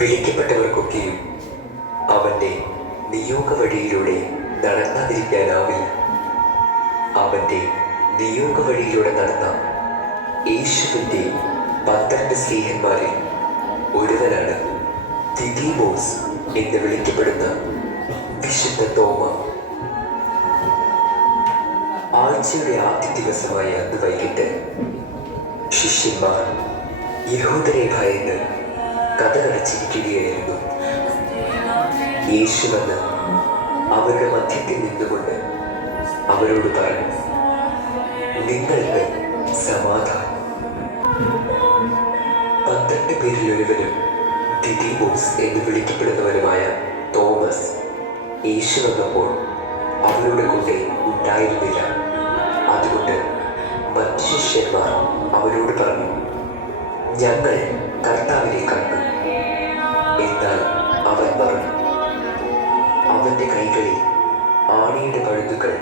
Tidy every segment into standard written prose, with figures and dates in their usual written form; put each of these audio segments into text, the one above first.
വിളിക്കപ്പെട്ടവർക്കൊക്കെയും അവൻ്റെ നിയോഗ വഴിയിലൂടെ നടക്കാതിരിക്കാനാവില്ല. അവൻ്റെ നിയോഗ വഴിയിലൂടെ നടന്ന യേശുവിൻ്റെ 12 സ്ലീഹന്മാരിൽ ഒരുവനാണ് ദിദിമോസ് എന്ന് വിളിക്കപ്പെടുന്ന വിശുദ്ധ തോമ. ആഴ്ചയുടെ ആദ്യ ദിവസമായ അന്ന് വൈകിട്ട് ശിഷ്യന്മാർ യഹൂദരെ ഭയന്ന് കതകടച്ചിരിക്കുകയായിരുന്നു. യേശു വന്ന് അവരുടെ മധ്യത്തിൽ നിന്നുകൊണ്ട് അവരോട് പറഞ്ഞു, നിങ്ങൾക്ക് സമാധാനം. 12 പേരിൽ ഒരുവനും ദിദിമോസ് എന്ന് വിളിക്കപ്പെടുന്നവനുമായ തോമസ് യേശു വന്നപ്പോൾ അവരുടെ കൂടെ ഉണ്ടായിരുന്നില്ല. അതുകൊണ്ട് മറ്റു ശിഷ്യന്മാർ അവരോട് പറഞ്ഞു, ഞങ്ങൾ കർത്താവിനെ കണ്ടു. എന്നാൽ അവൻ പറഞ്ഞു, അവൻ്റെ കൈകളിൽ ആണിയുടെ പഴുതുകൾ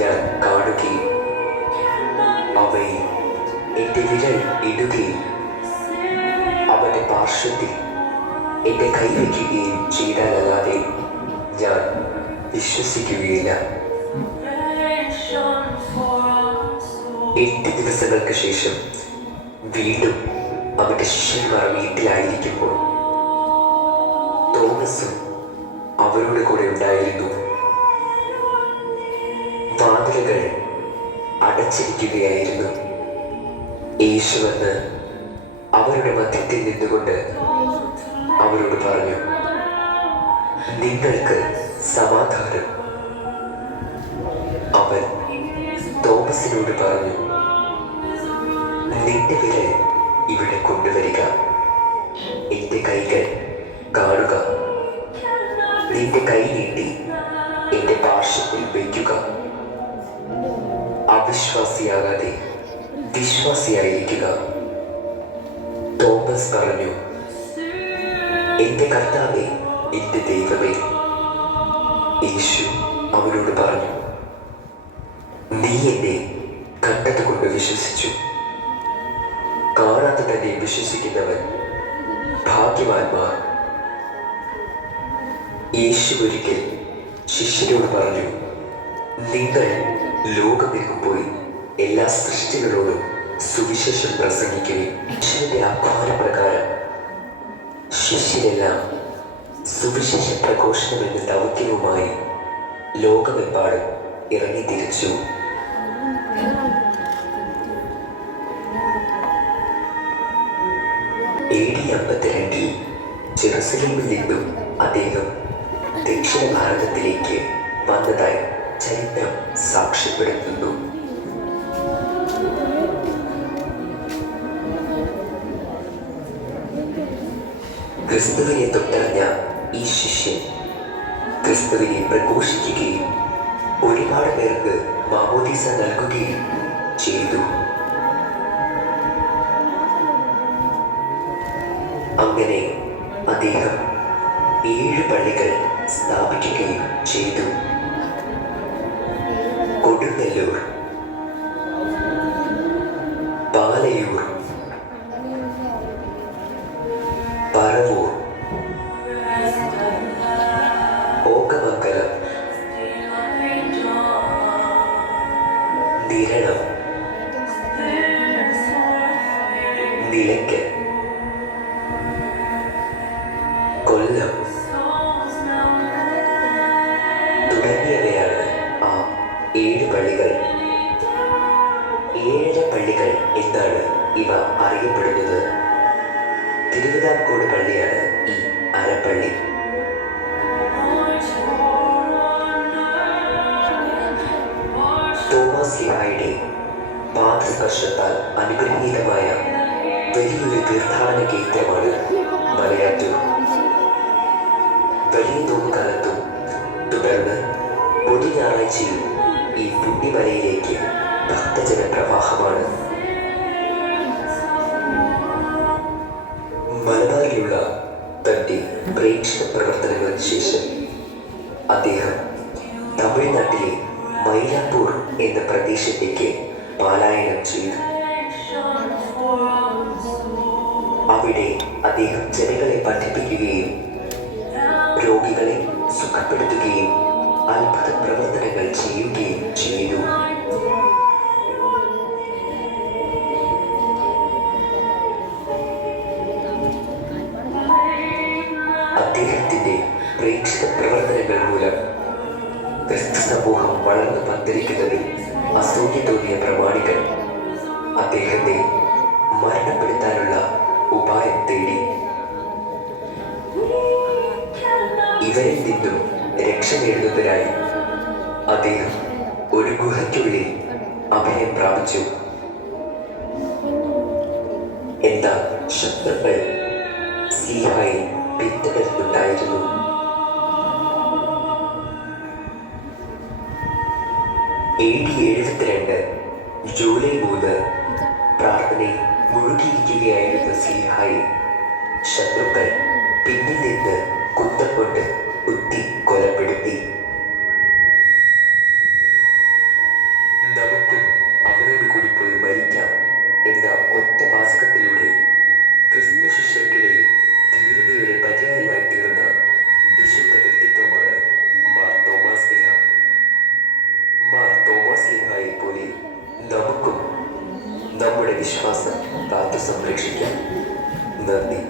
ഞാൻ കാണുകയും അവയിൽ എൻ്റെ വിരൽ ഇടുകയും അവൻ്റെ പാർശ്വത്തിൽ എൻ്റെ കൈ വയ്ക്കുകയും ചെയ്താലല്ലാതെ ഞാൻ വിശ്വസിക്കുകയില്ല. 8 ദിവസങ്ങൾക്ക് ശേഷം വീണ്ടും അവൻ്റെ ശിഷ്യന്മാർ വീട്ടിലായിരിക്കുമ്പോൾ തോമസും അവരുടെ കൂടെ ഉണ്ടായിരുന്നു. വാതിലുകൾ അടച്ചിരിക്കുകയായിരുന്നു. യേശു വന്ന് അവരുടെ മധ്യത്തിൽ നിന്നുകൊണ്ട് അവരോട് പറഞ്ഞു, നിങ്ങൾക്ക് സമാധാനം. അവൻ തോമസിനോട് പറഞ്ഞു, നിന്റെ വിരൽ ഇവിടെ കൊണ്ടുവരിക, എൻ്റെ കൈകൾ കാണുക. നിന്റെ കൈ നീട്ടി എൻ്റെ പാർശ്വത്തിൽ വയ്ക്കുക. അവിശ്വാസിയാകാതെ വിശ്വാസിയായിരിക്കുക. തോമസ് പറഞ്ഞു, എൻ്റെ കർത്താവേ, എൻ്റെ ദൈവമേ. യേശു അവനോട് പറഞ്ഞു, നീ എന്നെ കണ്ടതുകൊണ്ട് വിശ്വസിച്ചു. കാണാതെ തന്നെ വിശ്വസിക്കുന്നവൻ ഭാഗ്യവാന്മാർ. യേശു ഒരിക്കൽ ശിഷ്യരോട് പറഞ്ഞു, നിങ്ങൾ ലോകമെങ്ങും പോയി എല്ലാ സൃഷ്ടികളോടും സുവിശേഷം പ്രസംഗിക്കുകയും യേശുവിൻ്റെ ആഹ്വാനപ്രകാരം ശിഷ്യരെല്ലാം സുവിശേഷ പ്രഘോഷണം എന്ന ദൗത്യവുമായി ലോകമെമ്പാടും ഇറങ്ങി തിരിച്ചു. AD 52 ജെറുസലേമിൽ നിന്നും അദ്ദേഹം ദക്ഷിണ ഭാരതത്തിലേക്ക് വന്നതായി ചരിത്രം സാക്ഷ്യപ്പെടുത്തുന്നു. ക്രിസ്തുവിനെ തൊട്ടറിഞ്ഞ ഈ ശിഷ്യൻ ക്രിസ്തുവിനെ പ്രഘോഷിക്കുകയും ഒരുപാട് പേർക്ക് മാമോദീസ നൽകുകയും ചെയ്തു. അങ്ങനെ അദ്ദേഹം 7 പള്ളികൾ സ്ഥാപിക്കുകയും ചെയ്തു. കൊടുങ്ങല്ലൂർ, പാലയൂർ, പറവൂർ, ഓക്കമംഗലം, നിരണം, നിലയ്ക്കൽ, കൊല്ലം തുടങ്ങിയവയാണ് ആ 7 പള്ളികൾ. 7 പള്ളികൾ എന്നാണ് ഇവ അറിയപ്പെടുന്നത്. തിരുവിതാംകോട് പള്ളിയാണ് ഈ അരപ്പള്ളി. തോമാശ്ലീഹായുടെ പാദസ്പർശത്താൽ അനുഗ്രഹീതമായ വലിയൊരു തീർത്ഥാടന കേന്ദ്രമാണ് മലയാറ്റൂർ. വലിയ നോമ്പുകാലത്തും തുടർന്ന് പൊതു ഞായറാഴ്ചയും ഈ പുണ്യമലയിലേക്ക് ഭക്തജന പ്രവാഹമാണ്. മലബാറിലുള്ള തൻ്റെ പ്രേക്ഷക പ്രവർത്തനങ്ങൾക്ക് ശേഷം അദ്ദേഹം തമിഴ്നാട്ടിലെ മൈലാപ്പൂർ എന്ന പ്രദേശത്തേക്ക് പലായനം ചെയ്തു. അവിടെ അദ്ദേഹം ജനങ്ങളെ പഠിപ്പിക്കുകയും രോഗികളെ സുഖപ്പെടുത്തുകയും അത്ഭുത പ്രവർത്തനങ്ങൾ ചെയ്യുകയും ചെയ്തു. അദ്ദേഹത്തിന്റെ പ്രേക്ഷിത പ്രവർത്തനങ്ങൾ മൂലം ക്രിസ്തു സമൂഹം വളർന്നു പന്തലിക്കുന്നതിൽ അസൂയ തോന്നിയ പ്രമാണികൾ അദ്ദേഹത്തെ മരണപ്പെടുത്താനുള്ള ഉപായം തേടി. ഇവരിൽ നിന്നും രക്ഷ നേടുന്നതിനായി അദ്ദേഹം ഒരു ഗുഹയ്ക്കുള്ളിൽ അഭയം പ്രാപിച്ചു. എന്നാൽ ശത്രുക്കൾ സ്ലീഹായെ പിന്തുടരുന്നുണ്ടായിരുന്നു. AD 72 ജൂലൈ 3 പ്രാർത്ഥനയിൽ മുഴുകിയിരിക്കുകയായിരുന്ന സ്ലീഹായെ ശത്രുക്കൾ പിന്നിൽ നിന്ന് കുന്തം കൊണ്ട് കുത്തി കൊലപ്പെടുത്തി. നമുക്കും അവരോട് കൂടി പോയി മരിക്കാം എന്ന ഒറ്റ വാചകത്തിലൂടെ ക്രിസ്തു ശിഷ്യർക്കിടയിൽ ധീരതയുടെ പര്യായമായി തീർന്ന വിശുദ്ധ വ്യക്തിത്വമാണ് മാർ തോമസ് ലീഹ. മാർ തോമസ് ലീഹായെ പോലെ നമുക്കും നമ്മുടെ വിശ്വാസം കാത്തു സംരക്ഷിക്കാം. നന്ദി.